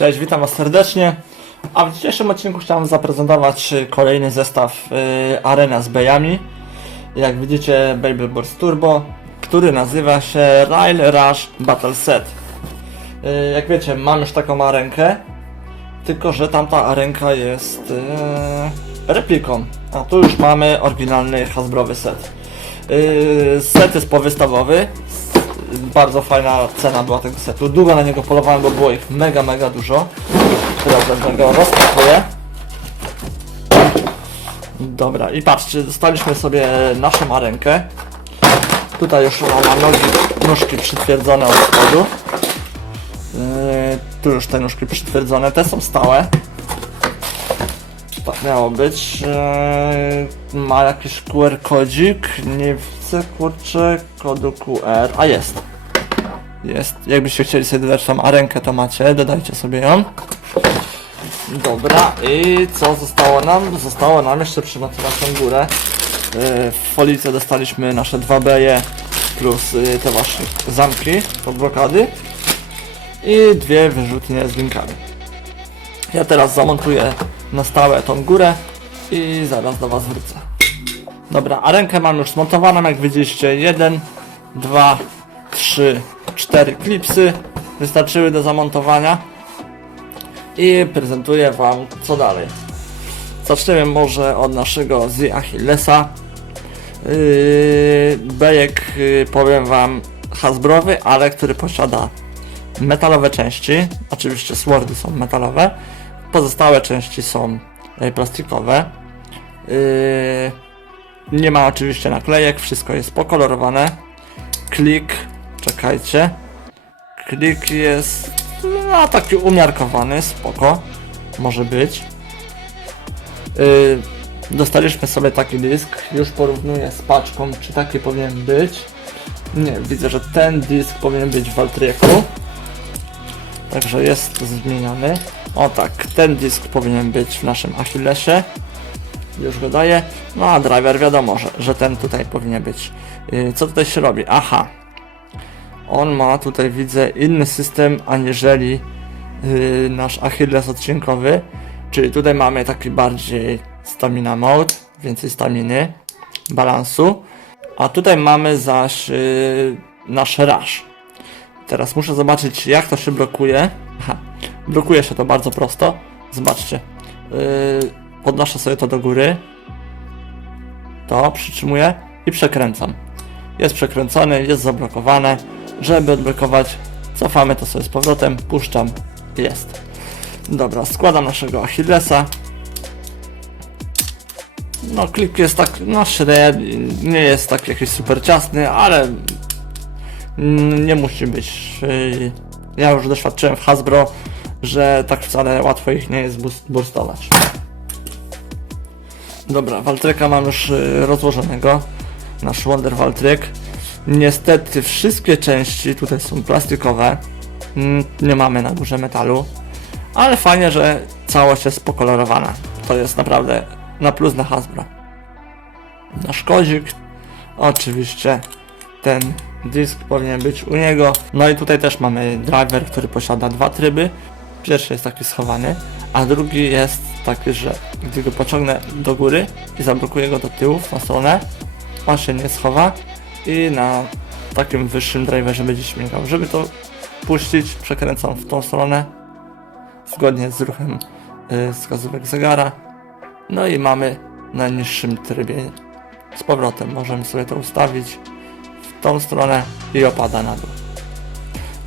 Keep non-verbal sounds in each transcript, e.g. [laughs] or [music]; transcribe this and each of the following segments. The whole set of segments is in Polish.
Cześć, witam Was serdecznie. A w dzisiejszym odcinku chciałem zaprezentować kolejny zestaw y, Arena z bejami. Jak widzicie, Baby Burst Turbo, który nazywa się Rail Rush Battle Set. Y, jak wiecie, mam już taką arenkę, tylko że tamta arenka jest y, repliką. A tu już mamy oryginalny Hasbrowy set. Y, set jest powystawowy, bardzo fajna cena była tego setu. Długo na niego polowałem, bo było ich mega, mega dużo. Teraz będę go rozpakuję. Dobra, i patrzcie, dostaliśmy sobie naszą arenkę. Tutaj już ona ma nogi, nóżki przytwierdzone od spodu. Yy, tu już te nóżki przytwierdzone, te są stałe. Tak miało być. Yy, ma jakiś QR kodzik. Nie widzę kurczę kodu QR. A jest. Jest. Jakbyście chcieli sobie dodać tą arenkę, to macie. Dodajcie sobie ją. Dobra, i co zostało nam? Zostało nam jeszcze przymocować tą górę. Yy, w folice dostaliśmy nasze dwa beje plus yy, te właśnie zamki pod blokady i dwie wyrzutnie z linkami. Ja teraz zamontuję na stałe tą górę i zaraz do Was wrócę. Dobra, a rękę mam już zmontowaną, jak widzieliście. Jeden, dwa, trzy, cztery klipsy wystarczyły do zamontowania i prezentuję Wam co dalej. Zaczniemy może od naszego z Achillesa. Yy, bejek, yy, powiem Wam, hasbrowy, ale który posiada metalowe części. Oczywiście swordy są metalowe. Pozostałe części są yy, plastikowe. Yy, nie ma oczywiście naklejek, wszystko jest pokolorowane. Klik, czekajcie. Klik jest no, taki umiarkowany, spoko. Może być. Yy, dostaliśmy sobie taki dysk. Już porównuję z paczką, czy taki powinien być. Nie, widzę, że ten dysk powinien być w Valtrieku. Także jest zmieniony. O tak, ten dysk powinien być w naszym Achillesie. Już go daję. No a driver wiadomo, że, że ten tutaj powinien być. Yy, co tutaj się robi? Aha. On ma tutaj widzę inny system aniżeli yy, nasz Achilles odcinkowy. Czyli tutaj mamy taki bardziej stamina mode, więcej staminy, balansu. A tutaj mamy zaś yy, nasz rush. Teraz muszę zobaczyć jak to się blokuje. Aha, blokuje się to bardzo prosto. Zobaczcie. Yy, podnoszę sobie to do góry. To przytrzymuję i przekręcam. Jest przekręcony, jest zablokowane. Żeby odblokować, cofamy to sobie z powrotem, puszczam, jest. Dobra, składam naszego Achillesa. No, klik jest tak, no średni, nie jest tak jakiś super ciasny, ale nie musi być. Yy, Ja już doświadczyłem w Hasbro, że tak wcale łatwo ich nie jest burstować. Dobra, Waltreka mam już yy, rozłożonego. Nasz Wonder Waltrek. Niestety wszystkie części tutaj są plastikowe. Mm, Nie mamy na górze metalu. Ale fajnie, że całość jest pokolorowana. To jest naprawdę na plus na Hasbro. Nasz. Oczywiście ten dysk powinien być u niego. No i tutaj też mamy driver, który posiada dwa tryby. Pierwszy jest taki schowany, a drugi jest taki, że gdy go pociągnę do góry i zablokuję go do tyłu na stronę, on się nie schowa i na takim wyższym driverze będzie śmigał. Żeby to puścić, przekręcam w tą stronę zgodnie z ruchem y, wskazówek zegara. No i mamy w najniższym trybie z powrotem. Możemy sobie to ustawić w tą stronę i opada na dół.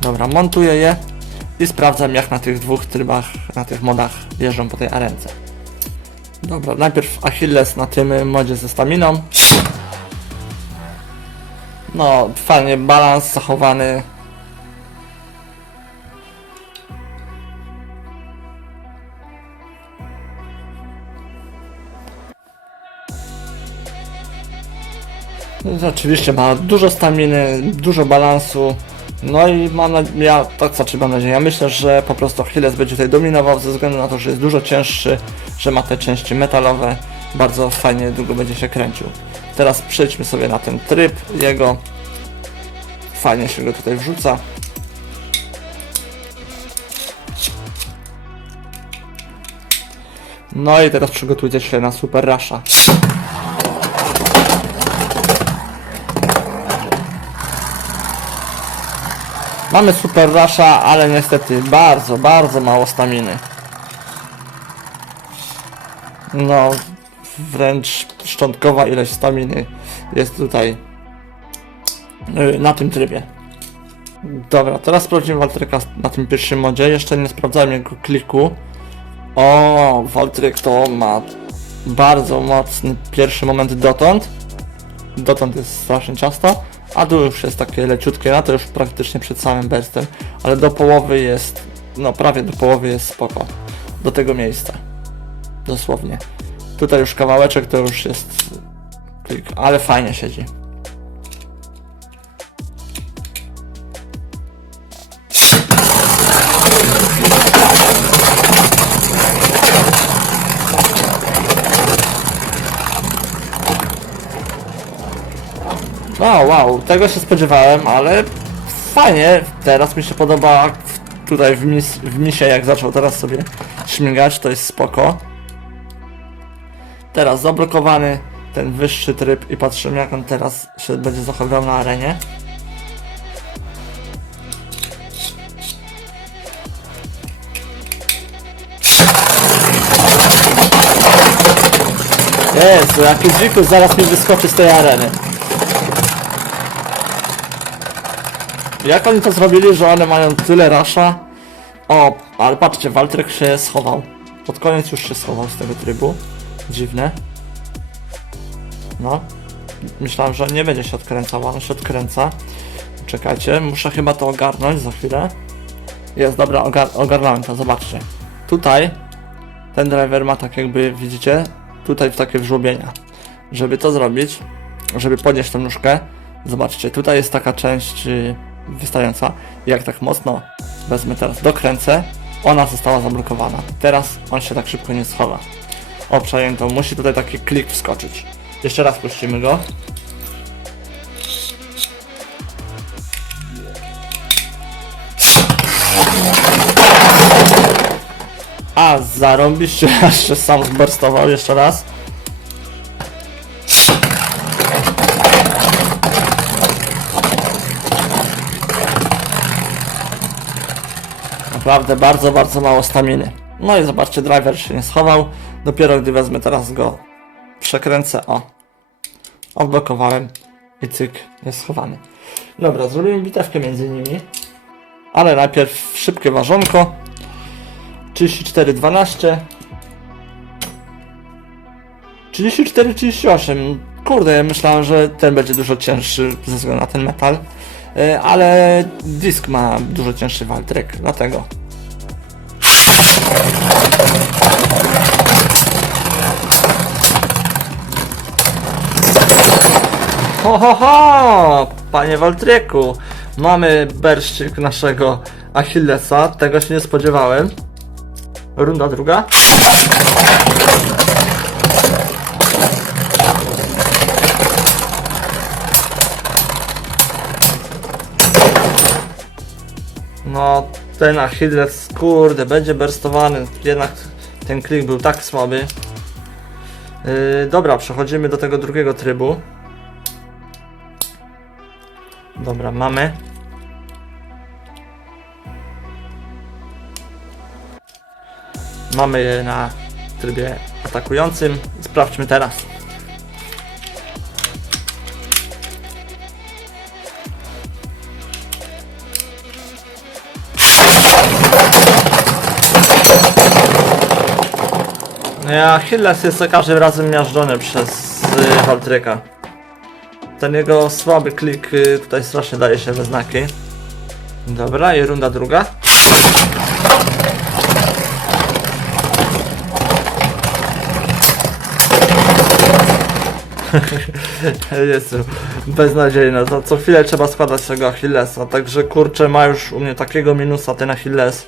Dobra, montuję je i sprawdzam jak na tych dwóch trybach, na tych modach jeżdżą po tej arence. Dobra, najpierw Achilles na tym modzie ze staminą. No, fajnie, balans zachowany. No, Oczywiście ma dużo staminy, dużo balansu. No i mam nadzieję, ja tak znaczy mam nadzieję, ja myślę, że po prostu Achilles będzie tutaj dominował ze względu na to, że jest dużo cięższy, że ma te części metalowe, bardzo fajnie długo będzie się kręcił. Teraz przejdźmy sobie na ten tryb jego. Fajnie się go tutaj wrzuca. No i teraz przygotujcie się na Super Rasha. Mamy Super Rasha, ale niestety bardzo, bardzo mało staminy. No, wręcz szczątkowa ilość staminy jest tutaj y, na tym trybie. Dobra, teraz sprawdzimy Waltryka na tym pierwszym modzie. Jeszcze nie sprawdzałem jego kliku. O, Waltryk to ma bardzo mocny pierwszy moment dotąd. Dotąd jest strasznie ciasto, a tu już jest takie leciutkie, na to już praktycznie przed samym burstem, ale do połowy jest, no prawie do połowy jest spoko. Do tego miejsca. Dosłownie. Tutaj już kawałeczek to już jest klik, ale fajnie siedzi. No wow, tego się spodziewałem, ale fajnie, teraz mi się podoba tutaj w, w misie jak zaczął teraz sobie śmigać, to jest spoko. Teraz zablokowany ten wyższy tryb i patrzymy jak on teraz się będzie zachowywał na arenie. Jezu, jaki dzikus zaraz mi wyskoczy z tej areny. Jak oni to zrobili, że one mają tyle rasza? O, ale patrzcie, Waltrek się schował. Pod koniec już się schował z tego trybu. Dziwne. No. Myślałem, że nie będzie się odkręcał, ale się odkręca. Czekajcie, muszę chyba to ogarnąć za chwilę. Jest, dobra, ogar ogarnąłem to, zobaczcie. Tutaj ten driver ma tak jakby, widzicie, tutaj w takie wżłobienia. Żeby to zrobić, żeby podnieść tą nóżkę, zobaczcie, tutaj jest taka część y, wystająca. Jak tak mocno wezmę teraz, dokręcę, ona została zablokowana. Teraz on się tak szybko nie schowa. O, przejęto, musi tutaj taki klik wskoczyć. Jeszcze raz puścimy go. A, zarąbiście, [laughs] aż się sam zborstował jeszcze raz. Naprawdę bardzo, bardzo mało staminy. No i zobaczcie, driver się nie schował. Dopiero gdy wezmę teraz go, przekręcę, o. Odblokowałem i cyk, jest schowany. Dobra, zrobimy bitewkę między nimi. Ale najpierw szybkie ważonko. 34-12 34-38 Kurde, ja myślałem, że ten będzie dużo cięższy ze względu na ten metal E, Ale disk ma dużo cięższy waltrek, dlatego Ho, ho, ho! Panie Waltryku, mamy berszczyk naszego Achillesa, tego się nie spodziewałem. Runda druga. No, ten Achilles, kurde, będzie burstowany. Jednak ten klik był tak słaby. Yy, dobra, przechodzimy do tego drugiego trybu. Dobra, mamy. Mamy je na trybie atakującym. Sprawdźmy teraz. Ja, Achilles jest za każdym razem miażdżony przez y. Ten jego słaby klik y, tutaj strasznie daje się we znaki. Dobra, i runda druga. [laughs] Jezu, beznadziejne. To co chwilę trzeba składać tego Achillesa. Także kurczę, ma już u mnie takiego minusa ten Achilles.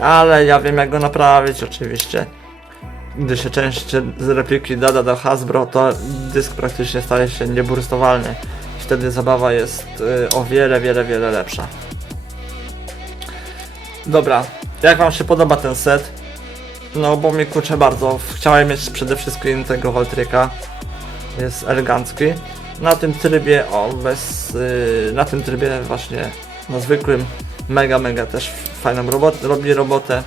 Ale ja wiem jak go naprawić oczywiście. Gdy się część z repliki dada do Hasbro, to dysk praktycznie staje się nieburstowalny. Wtedy zabawa jest y, o wiele, wiele, wiele lepsza. Dobra, jak wam się podoba ten set? No bo mnie kurczę bardzo. Chciałem mieć przede wszystkim tego Waltryka. Jest elegancki. Na tym trybie, o bez... Yy, na tym trybie właśnie, na zwykłym, mega, mega też fajną robotę, robi robotę.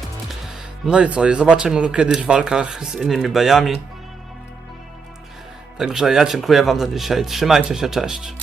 No i co, i zobaczymy go kiedyś w walkach z innymi bejami. Także ja dziękuję wam za dzisiaj. Trzymajcie się, cześć.